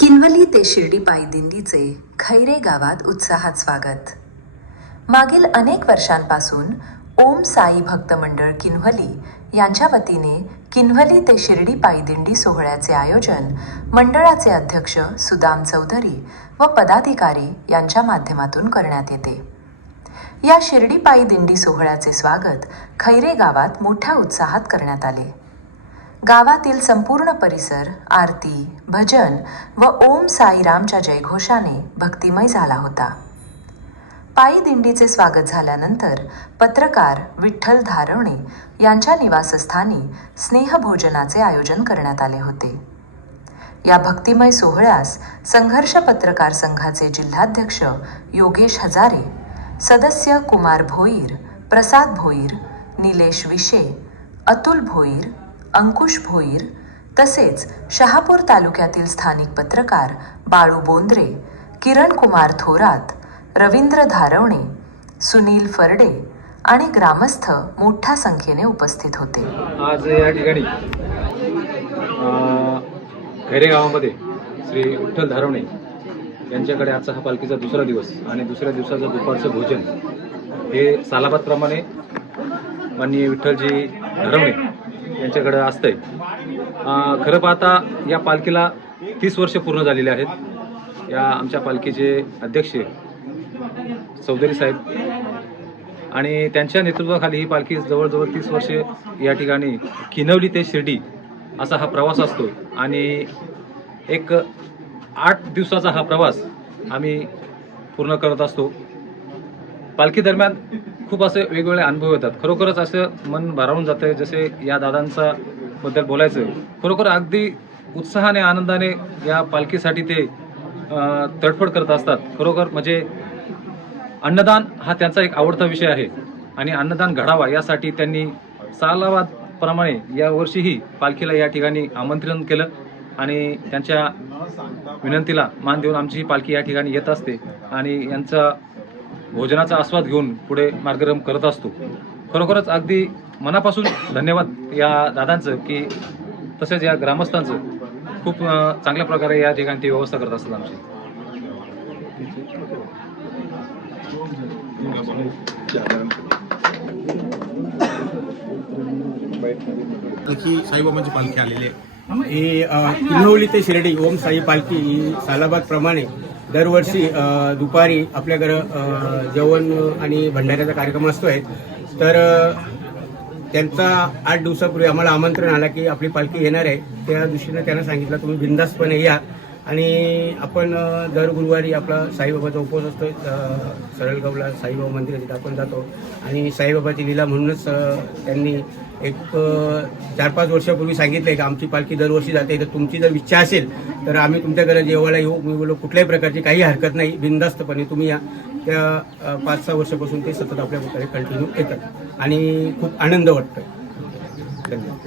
किनवली ते शिर्डी पायदिंडीचे खैरे गावात उत्साहात स्वागत. मागील अनेक वर्षांपासून ओम साई भक्त मंडळ किन्वली यांच्या वतीने किन्वली ते शिर्डी पायदिंडी सोहळ्याचे आयोजन मंडळाचे अध्यक्ष सुदाम चौधरी व पदाधिकारी यांच्या माध्यमातून करण्यात येते. या शिर्डी पायदिंडी सोहळ्याचे स्वागत खैरे गावात मोठ्या उत्साहात करण्यात आले. गावातील संपूर्ण परिसर आरती भजन व ओम साईरामच्या जयघोषाने भक्तिमय झाला होता. पायी दिंडीचे स्वागत झाल्यानंतर पत्रकार विठ्ठल धारवणे यांच्या निवासस्थानी स्नेहभोजनाचे आयोजन करण्यात आले होते. या भक्तिमय सोहळ्यास संघर्ष पत्रकार संघाचे जिल्हाध्यक्ष योगेश हजारे सदस्य कुमार भोईर प्रसाद भोईर निलेश विशे अतुल भोईर अंकुश भोईर तसेच शहापूर तालुक्यातील स्थानिक पत्रकार बाळू बोंद्रे किरण कुमार थोरात रवींद्र धारवणे सुनील फरडे आणि ग्रामस्थ मोठ्या संख्येने उपस्थित होते. आज या ठिकाणी खैरे गावामध्ये श्री विठ्ठल धारवणे यांच्याकडे आजचा हा पालखीचा दुसरा दिवस आणि दुसऱ्या दिवसाचं दुपारचं भोजन हे सालाबादप्रमाणे माननीय विठ्ठलजी धरवणे यांच्याकडे असतंय. खरं पाहता या पालखीला तीस वर्ष पूर्ण झालेली आहेत. या आमच्या पालखीचे अध्यक्ष चौधरी साहेब. आणि त्यांच्या नेतृत्वाखाली ही पालखी जवळजवळ तीस वर्षे या ठिकाणी किनवली ते शिर्डी असा हा प्रवास असतो. आणि एक आठ दिवसाचा हा प्रवास आम्ही पूर्ण करत असतो. पालखी दरम्यान खूप असे वेगवेगळे अनुभव येतात. खरोखरच असं मन भारावून जातं जसे या दादांचा बद्दल बोलायचं. खरोखर अगदी उत्साहाने आनंदाने या पालखीसाठी ते तडफड करत असतात. खरोखर म्हणजे अन्नदान हा त्यांचा एक आवडता विषय आहे. आणि अन्नदान घडावा यासाठी त्यांनी सालावादप्रमाणे यावर्षीही पालखीला या ठिकाणी आमंत्रण केलं आणि त्यांच्या विनंतीला मान देऊन आमची ही पालखी या ठिकाणी येत असते. आणि यांचा भोजनाचा आस्वाद घेऊन पुढे मार्गक्रम करत असतो. खरोखरच अगदी मनापासून धन्यवाद या दादांचं की तसेच या ग्रामस्थांचं खूप चांगल्या प्रकारे या ठिकाणी व्यवस्था करत असतात आमची. आणखी साईबाबांची पालखी आलेली आहे. ही अ, ते शिर्डी ओम साई पालखी ही सालाबाद प्रमाणे दरवर्षी दुपारी आपल्याकडं जेवण आणि भंडाऱ्याचा कार्यक्रम असतो आहे तर त्यांचा आठ दिवसापूर्वी आम्हाला आमंत्रण आला की आपली पालखी येणार आहे. त्या दृष्टीनं त्यांना सांगितलं तुम्ही बिंदास्तपणे या. आणि आपण दर गुरुवारी आपला साईबाबाचा उपवास असतो सरळगावला साईबाबा मंदिर आहे तिथं आपण जातो. आणि साईबाबाची लीला म्हणूनच त्यांनी एक चार पाच वर्षापूर्वी सांगितलं आहे की आमची पालखी दरवर्षी जाते. तर तुमची जर इच्छा असेल तर आम्ही तुमच्याकडे जेवायला येऊ. मी बोललो कुठल्याही प्रकारची काही हरकत नाही. बिंदास्तपणे तुम्ही या. त्या पाच सहा वर्षापासून ते सतत आपल्याकडे कंटिन्यू येतात. आणि खूप आनंद वाटतोय. धन्यवाद.